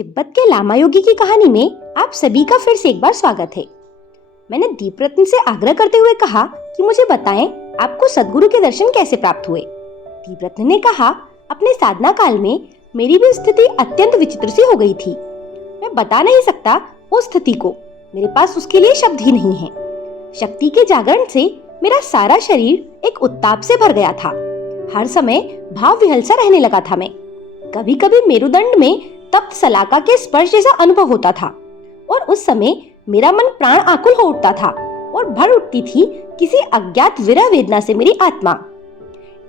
तिब्बत के लामा योगी की कहानी में आप सभी का फिर से एक बार स्वागत है। मैंने दीपरत्न से आग्रह करते हुए कहा कि मुझे बताएं आपको सद्गुरु के दर्शन कैसे प्राप्त हुए। दीपरत्न ने कहा, अपने साधना काल में मेरी भी स्थिति अत्यंत विचित्र सी हो गई थी। मैं बता नहीं सकता उस स्थिति को, मेरे पास उसके लिए शब्द ही नहीं है। शक्ति के जागरण से मेरा सारा शरीर एक उत्ताप से भर गया था। हर समय भाव विहल सा रहने लगा था। मैं कभी कभी मेरुदंड में तप्त सलाका के स्पर्श जैसा अनुभव होता था और उस समय मेरा मन प्राण आकुल हो उठता था और भर उठती थी किसी अज्ञात विरह वेदना से मेरी आत्मा।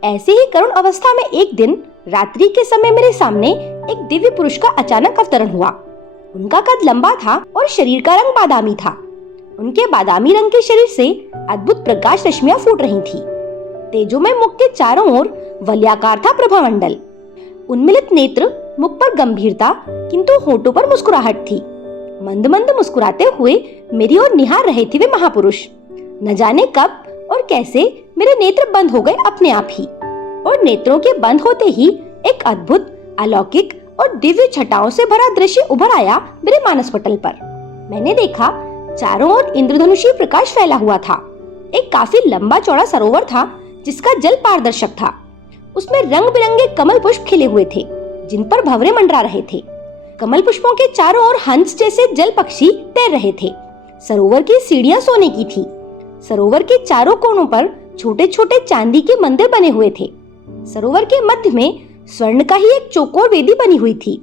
ऐसे ही करुण अवस्था में एक दिन रात्रि के समय मेरे सामने एक दिव्य पुरुष का अचानक अवतरण हुआ। उनका कद लंबा था और शरीर का रंग बादामी था। उनके बादामी रंग के शरीर से अद्भुत प्रकाश रश्मियां फूट रही थी। तेजोमय मुख के चारों ओर वलयाकार था प्रभामंडल। उन्मिलित नेत्र, मुख पर गंभीरता किंतु होठों पर मुस्कुराहट थी। मंद मंद मुस्कुराते हुए मेरी ओर निहार रहे थे वे महापुरुष। न जाने कब और कैसे मेरे नेत्र बंद हो गए अपने आप ही, और नेत्रों के बंद होते ही एक अद्भुत, अलौकिक और दिव्य छटाओं से भरा दृश्य उभर आया मेरे मानस पटल पर। मैंने देखा चारों ओर इंद्रधनुषी प्रकाश फैला हुआ था। एक काफी लंबा चौड़ा सरोवर था जिसका जल पारदर्शक था। उसमें रंग बिरंगे कमल पुष्प खिले हुए थे जिन पर भंवरे मंडरा रहे थे। कमल पुष्पों के चारों ओर हंस जैसे जल पक्षी तैर रहे थे। सरोवर की सीढ़ियां सोने की थी। सरोवर के चारों कोनों पर छोटे छोटे चांदी के मंदिर बने हुए थे। सरोवर के मध्य में स्वर्ण का ही एक चौकोर वेदी बनी हुई थी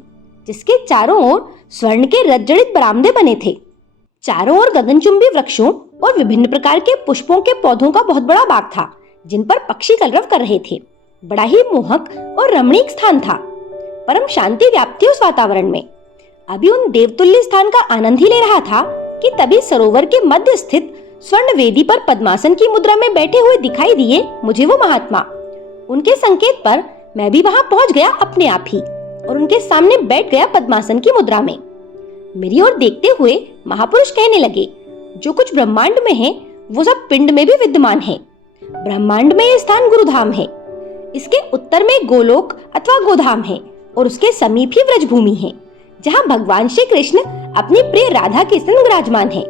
जिसके चारों ओर स्वर्ण के रजजड़ित बरामदे बने थे। चारों ओर गगनचुंबी वृक्षों और विभिन्न प्रकार के पुष्पों के पौधों का बहुत बड़ा बाग था जिन पर पक्षी कलरव कर रहे थे। बड़ा ही मोहक और रमणीक स्थान था। परम शांति व्याप्ति उस वातावरण में। अभी उन देवतुल्य स्थान का आनंद ही ले रहा था कि तभी सरोवर के मध्य स्थित स्वर्ण वेदी पर पद्मासन की मुद्रा में बैठे हुए दिखाई दिए मुझे वो महात्मा। उनके संकेत पर मैं भी वहां पहुंच गया अपने आप ही और उनके सामने बैठ गया पद्मासन की मुद्रा में। मेरी ओर देखते हुए महापुरुष कहने लगे, जो कुछ ब्रह्मांड में है वो सब पिंड में भी विद्यमान है। ब्रह्मांड में ये स्थान गुरुधाम है। इसके उत्तर में गोलोक अथवा गोधाम है और उसके समीप ही व्रजभूमि है जहाँ भगवान श्री कृष्ण अपनी प्रिय राधा के संग विराजमान है।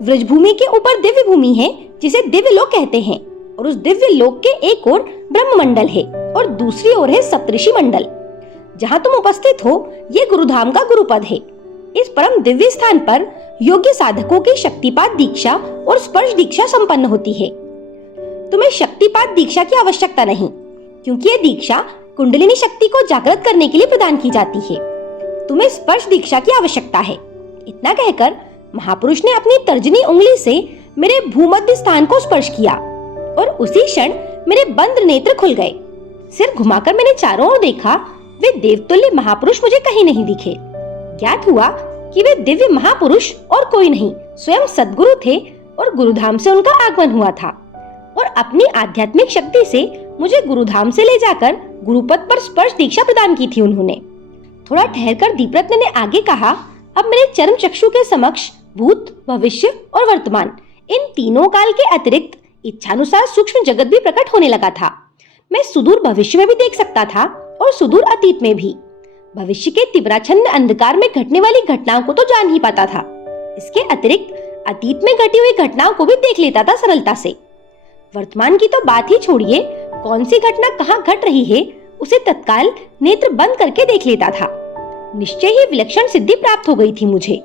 व्रजभूमि के ऊपर दिव्य भूमि है जिसे दिव्य लोक कहते हैं और उस दिव्य लोक के एक ओर ब्रह्म मंडल है और दूसरी ओर है सप्तऋषि मंडल। जहाँ तुम उपस्थित हो ये गुरुधाम का गुरुपद है। इस परम दिव्य स्थान पर योग्य साधकों की शक्तिपात दीक्षा और स्पर्श दीक्षा संपन्न होती है। तुम्हें शक्तिपात दीक्षा की आवश्यकता नहीं, क्योंकि ये दीक्षा कुंडलिनी शक्ति को जागृत करने के लिए प्रदान की जाती है। तुम्हें स्पर्श दीक्षा की आवश्यकता है। इतना कहकर महापुरुष ने अपनी तर्जनी उंगली से मेरे भूमध्य स्थान को स्पर्श किया और उसी क्षण मेरे बंद नेत्र खुल गए। सिर घुमाकर मैंने चारों ओर देखा। वे देवतुल्य महापुरुष मुझे कहीं नहीं दिखे। ज्ञात हुआ कि वे दिव्य महापुरुष और कोई नहीं, स्वयं सद्गुरु थे और गुरुधाम से उनका आगमन हुआ था और अपनी आध्यात्मिक शक्ति से मुझे गुरुधाम से ले जाकर गुरुपद पर स्पर्श दीक्षा प्रदान की थी उन्होंने। थोड़ा ठहरकर दीपरत्न ने आगे कहा, अब मेरे चरम चक्षु के समक्ष भूत, भविष्य और वर्तमान इन तीनों काल के अतिरिक्त इच्छानुसार सूक्ष्म जगत भी प्रकट होने लगा था। मैं सुदूर भविष्य में भी देख सकता था और सुदूर अतीत में भी। भविष्य के तिबराच्छन्न अंधकार में घटने वाली घटनाओं को तो जान ही पाता था। इसके अतिरिक्त अतीत में घटी हुई घटनाओं को भी देख लेता था सरलता से। वर्तमान की तो बात ही छोड़िए, कौन सी घटना कहाँ घट रही है उसे तत्काल नेत्र बंद करके देख लेता था। निश्चय ही विलक्षण सिद्धि प्राप्त हो गई थी मुझे।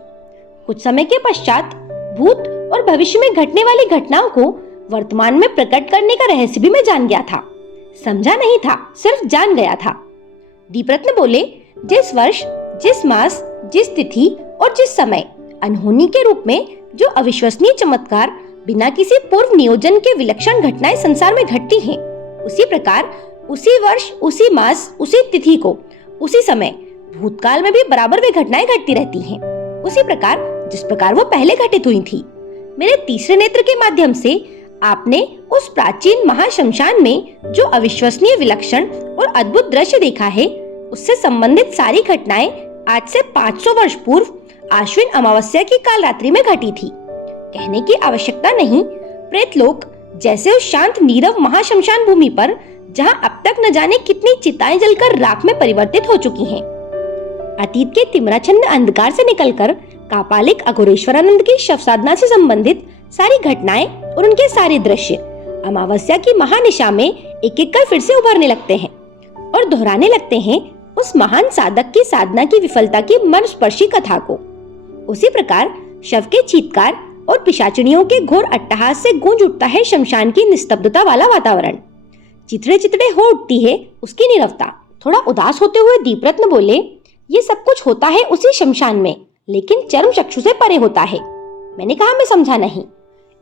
कुछ समय के पश्चात भूत और भविष्य में घटने वाली घटनाओं को वर्तमान में प्रकट करने का रहस्य भी मैं जान गया था। समझा नहीं था, सिर्फ जान गया था। दीपरत्न बोले, जिस वर्ष, जिस मास, जिस तिथि और जिस समय अनहोनी के रूप में जो अविश्वसनीय चमत्कार बिना किसी पूर्व नियोजन के विलक्षण घटनाएं संसार में घटती हैं, उसी प्रकार उसी वर्ष, उसी मास, उसी तिथि को उसी समय भूतकाल में भी बराबर वे घटनाएं घटती रहती हैं, उसी प्रकार जिस प्रकार वो पहले घटित हुई थी। मेरे तीसरे नेत्र के माध्यम से आपने उस प्राचीन महाशमशान में जो अविश्वसनीय, विलक्षण और अद्भुत दृश्य देखा है, उससे संबंधित सारी घटनाएं आज से 500 वर्ष पूर्व आश्विन अमावस्या की काल रात्रि में घटी थी। कहने की आवश्यकता नहीं, प्रेतलोक जैसे उस शांत नीरव महाशमशान भूमि पर जहां अब तक न जाने कितनी चिताएं जलकर राख में परिवर्तित हो चुकी हैं। अतीत के तिमिराच्छन्न अंधकार से निकलकर कापालिक अघोरेश्वरानंद की शव साधना से संबंधित सारी घटनाएं और उनके सारे दृश्य अमावस्या की महानिशा में एक एक कर फिर से उभरने लगते हैं और दोहराने लगते हैं उस महान साधक की साधना की विफलता की मर्मस्पर्शी कथा को। उसी प्रकार शव के चीत्कार और पिशाचिनियों के घोर अट्टहास से गूंज उठता है शमशान की निस्तब्धता वाला वातावरण। चितड़े चितड़े हो उठती है उसकी नीरवता। थोड़ा उदास होते हुए दीपरत्न बोले, ये सब कुछ होता है उसी शमशान में, लेकिन चर्म चक्षु से परे होता है। मैंने कहा, मैं समझा नहीं।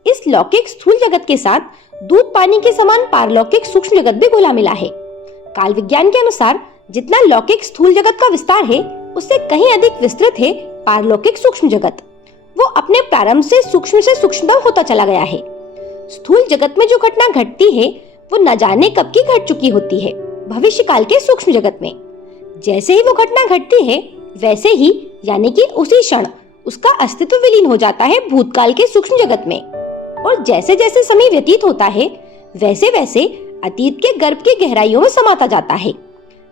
इस लौकिक स्थूल जगत के साथ दूध पानी के समान पारलौकिक सूक्ष्म जगत भी घुला मिला है। काल विज्ञान के अनुसार जितना लौकिक स्थूल जगत का विस्तार है, उससे कहीं अधिक विस्तृत है पारलौकिक सूक्ष्म जगत। वो अपने प्रारंभ से सूक्ष्मतम होता चला गया है। स्थूल जगत में जो घटना घटती है वो न जाने कब की घट चुकी होती है भविष्य काल के सूक्ष्म जगत में। जैसे ही वो घटना घटती है, वैसे ही यानी कि उसी क्षण उसका अस्तित्व विलीन हो जाता है भूतकाल के सूक्ष्म जगत में। और जैसे जैसे समय व्यतीत होता है, वैसे वैसे अतीत के गर्भ की गहराइयों में समाता जाता है।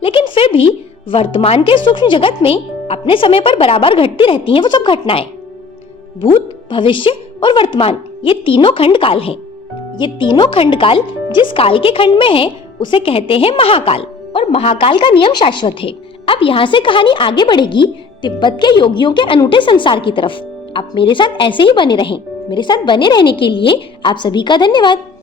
लेकिन फिर भी वर्तमान के सूक्ष्म जगत में अपने समय पर बराबर घटती रहती हैं वो सब घटनाएं। भूत, भविष्य और वर्तमान, ये तीनों खंड काल हैं। ये तीनों खंड काल जिस काल के खंड में है उसे कहते हैं महाकाल, और महाकाल का नियम शाश्वत है। अब यहाँ से कहानी आगे बढ़ेगी तिब्बत के योगियों के अनूठे संसार की तरफ। आप मेरे साथ ऐसे ही बने रहें। मेरे साथ बने रहने के लिए आप सभी का धन्यवाद।